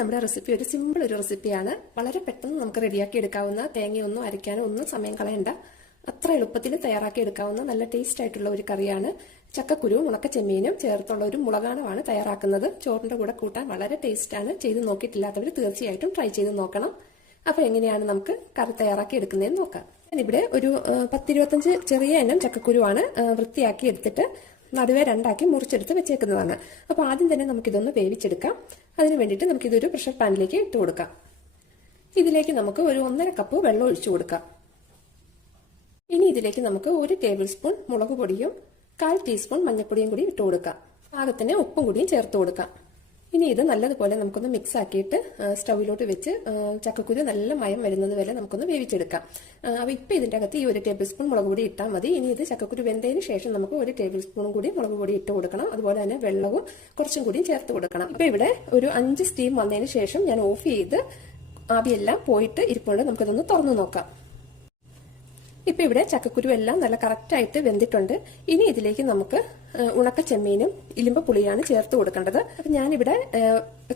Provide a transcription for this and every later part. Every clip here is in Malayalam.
നമ്മുടെ റെസിപ്പി ഒരു സിമ്പിൾ ഒരു റെസിപ്പിയാണ് വളരെ പെട്ടെന്ന് നമുക്ക് റെഡിയാക്കി എടുക്കാവുന്ന തേങ്ങയൊന്നും അരയ്ക്കാനോ ഒന്നും സമയം കളയണ്ട. അത്ര എളുപ്പത്തിൽ തയ്യാറാക്കി എടുക്കാവുന്ന നല്ല ടേസ്റ്റ് ആയിട്ടുള്ള ഒരു കറിയാണ്. ചക്കക്കുരുവും ഉണക്കച്ചെമ്മീനും ചേർത്തുള്ള ഒരു മുളകാണമാണ് തയ്യാറാക്കുന്നത്. ചോറിന്റെ കൂടെ കൂട്ടാൻ വളരെ ടേസ്റ്റാണ് ചെയ്ത് നോക്കിയിട്ടില്ലാത്തവർ തീർച്ചയായിട്ടും ട്രൈ ചെയ്ത് നോക്കണം. അപ്പോൾ എങ്ങനെയാണ് നമുക്ക് കറി തയ്യാറാക്കി എടുക്കുന്നതെന്ന് നോക്കാം. ഞാനിവിടെ ഒരു പത്തിരുപത്തഞ്ച് ചെറിയ എണ്ണം ചക്കക്കുരുവാണ് വൃത്തിയാക്കി എടുത്തിട്ട് നടുവേ രണ്ടാക്കി മുറിച്ചെടുത്ത് വെച്ചേക്കുന്നതാണ്. അപ്പോൾ ആദ്യം തന്നെ നമുക്കിതൊന്ന് വേവിച്ചെടുക്കാം. അതിന് വേണ്ടിയിട്ട് നമുക്കിതൊരു പ്രഷർ പാനിലേക്ക് ഇട്ട് കൊടുക്കാം. ഇതിലേക്ക് നമുക്ക് ഒരു ഒന്നര കപ്പ് വെള്ളം ഒഴിച്ചു കൊടുക്കാം. ഇനി ഇതിലേക്ക് നമുക്ക് ഒരു ടേബിൾ സ്പൂൺ മുളക് പൊടിയും കാൽ ടീസ്പൂൺ മഞ്ഞൾപ്പൊടിയും കൂടി ഇട്ട് കൊടുക്കാം. പാകത്തിന് ഉപ്പും കൂടിയും ചേർത്ത് കൊടുക്കാം. ഇനി ഇത് നല്ലതുപോലെ നമുക്കൊന്ന് മിക്സ് ആക്കിയിട്ട് സ്റ്റൗവിലോട്ട് വെച്ച് ചക്കക്കുരു നല്ല മയം വരുന്നത് വരെ നമുക്കൊന്ന് വേവിച്ചെടുക്കാം. ആ, അപ്പോൾ ഇതിന്റെ അകത്ത് ഈ ഒരു ടേബിൾ സ്പൂൺ മുളക് പൊടി ഇട്ടാൽ മതി. ഇനി ഇത് ചക്കക്കുരു വെന്തതിന് ശേഷം നമുക്ക് ഒരു ടേബിൾ സ്പൂണും കൂടി മുളക് പൊടി ഇട്ട് കൊടുക്കണം. അതുപോലെ തന്നെ വെള്ളവും കുറച്ചും കൂടി ചേർത്ത് കൊടുക്കണം. അപ്പൊ ഇവിടെ ഒരു അഞ്ച് സ്റ്റീം വന്നതിന് ശേഷം ഞാൻ ഓഫ് ചെയ്ത് ആവിയെല്ലാം പോയിട്ട് ഇരിപ്പുണ്ട്. നമുക്കിതൊന്ന് തുറന്നു നോക്കാം. ഇപ്പൊ ഇവിടെ ചക്കക്കുരു എല്ലാം നല്ല കറക്റ്റായിട്ട് വെന്തിട്ടുണ്ട്. ഇനി ഇതിലേക്ക് നമുക്ക് ഉണക്ക ചെമ്മീനും ഇലിമ്പ പുളിയാണ് ചേർത്ത് കൊടുക്കേണ്ടത്. അപ്പൊ ഞാനിവിടെ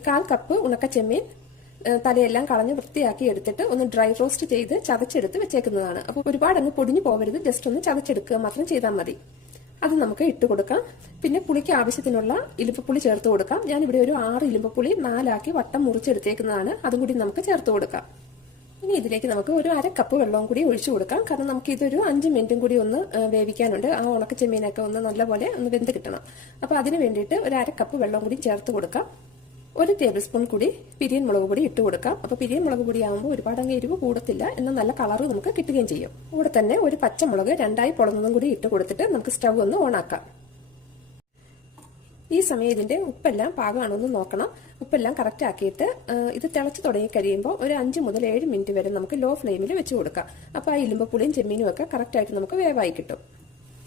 കാൽ കപ്പ് ഉണക്ക ചെമ്മീൻ തലയെല്ലാം കളഞ്ഞ് വൃത്തിയാക്കി എടുത്തിട്ട് ഒന്ന് ഡ്രൈ റോസ്റ്റ് ചെയ്ത് ചതച്ചെടുത്ത് വെച്ചേക്കുന്നതാണ്. അപ്പോൾ ഒരുപാട് അങ്ങ് പൊടിഞ്ഞു പോകരുത് ജസ്റ്റ് ഒന്ന് ചതച്ചെടുക്കുക മാത്രം ചെയ്താൽ മതി. അത് നമുക്ക് ഇട്ട് കൊടുക്കാം. പിന്നെ പുളിക്ക് ആവശ്യത്തിനുള്ള ഇലിമ്പപ്പുളി ചേർത്ത് കൊടുക്കാം. ഞാനിവിടെ ഒരു ആറ് ഇലിമ്പപ്പുളി നാലാക്കി വട്ടം മുറിച്ചെടുത്തേക്കുന്നതാണ്. അതും കൂടി നമുക്ക് ചേർത്ത് കൊടുക്കാം. ഇനി ഇതിലേക്ക് നമുക്ക് ഒരു അര കപ്പ് വെള്ളവും കൂടി ഒഴിച്ചു കൊടുക്കാം. കാരണം നമുക്ക് ഇതൊരു അഞ്ച് മിനിറ്റും കൂടി ഒന്ന് വേവിക്കാനുണ്ട്. ആ ഉണക്ക ചെമ്മീനൊക്കെ ഒന്ന് നല്ലപോലെ ഒന്ന് വെന്ത് കിട്ടണം. അപ്പോൾ അതിന് വേണ്ടിയിട്ട് ഒരു അര കപ്പ് വെള്ളം കൂടി ചേർത്ത് കൊടുക്കാം. ഒരു ടേബിൾ സ്പൂൺ കൂടി പിരിയൻ മുളക് പൊടി ഇട്ട് കൊടുക്കാം. അപ്പോൾ പിരിയൻ മുളക് പൊടി ആകുമ്പോൾ ഒരുപാട് അങ്ങ് എരിവ് കൂടത്തില്ല. എന്ന നല്ല കളറ് നമുക്ക് കിട്ടുകയും ചെയ്യും. ഇവിടെ തന്നെ ഒരു പച്ചമുളക് രണ്ടായി പൊളന്നതും കൂടി ഇട്ട് കൊടുത്തിട്ട് നമുക്ക് സ്റ്റവ് ഒന്ന് ഓണാക്കാം ഈ സമയം ഇതിന്റെ ഉപ്പെല്ലാം പാകമാണെന്ന് നോക്കണം. ഉപ്പെല്ലാം കറക്റ്റ് ആക്കിയിട്ട് ഇത് തിളച്ച് തുടങ്ങി കഴിയുമ്പോൾ ഒരു അഞ്ച് മുതൽ ഏഴ് മിനിറ്റ് വരെ നമുക്ക് ലോ ഫ്ലെയിമിൽ വെച്ച് കൊടുക്കാം. അപ്പോൾ ആ ഇലുമ്പപ്പുളിയും ചെമ്മീനും ഒക്കെ കറക്റ്റ് ആയിട്ട് നമുക്ക് വേവായി കിട്ടും.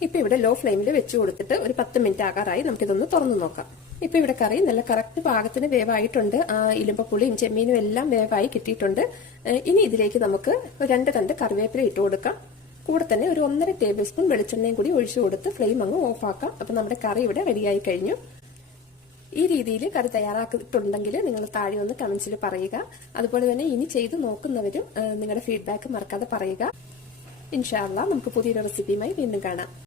ഇപ്പൊ ഇവിടെ ലോ ഫ്ലെയിമിൽ വെച്ച് കൊടുത്തിട്ട് ഒരു പത്ത് മിനിറ്റ് ആകാറായി നമുക്കിതൊന്ന് തുറന്നു നോക്കാം. ഇപ്പൊ ഇവിടെ കറി നല്ല കറക്റ്റ് പാകത്തിന് വേവായിട്ടുണ്ട്. ആ ഇലുമ്പപ്പുളിയും ചെമ്മീനും എല്ലാം വേവായി കിട്ടിയിട്ടുണ്ട്. ഇനി ഇതിലേക്ക് നമുക്ക് രണ്ട് തണ്ട് കറിവേപ്പില ഇട്ട് കൊടുക്കാം. കൂടെ തന്നെ ഒരു ഒന്നര ടേബിൾ സ്പൂൺ വെളിച്ചെണ്ണയും കൂടി ഒഴിച്ചു കൊടുത്ത് ഫ്ലെയിം അങ്ങ് ഓഫ് ആക്കാം. അപ്പം നമ്മുടെ കറി ഇവിടെ റെഡിയായി കഴിഞ്ഞു. ഈ രീതിയിൽ കറി തയ്യാറാക്കിയിട്ടുണ്ടെങ്കിൽ നിങ്ങൾ താഴെ ഒന്ന് കമന്റ്സിൽ പറയുക. അതുപോലെ തന്നെ ഇനി ചെയ്ത് നോക്കുന്നവരും നിങ്ങളുടെ ഫീഡ്ബാക്ക് മറക്കാതെ പറയുക. ഇൻഷാല്ല നമുക്ക് പുതിയൊരു റെസിപ്പിയുമായി വീണ്ടും കാണാം.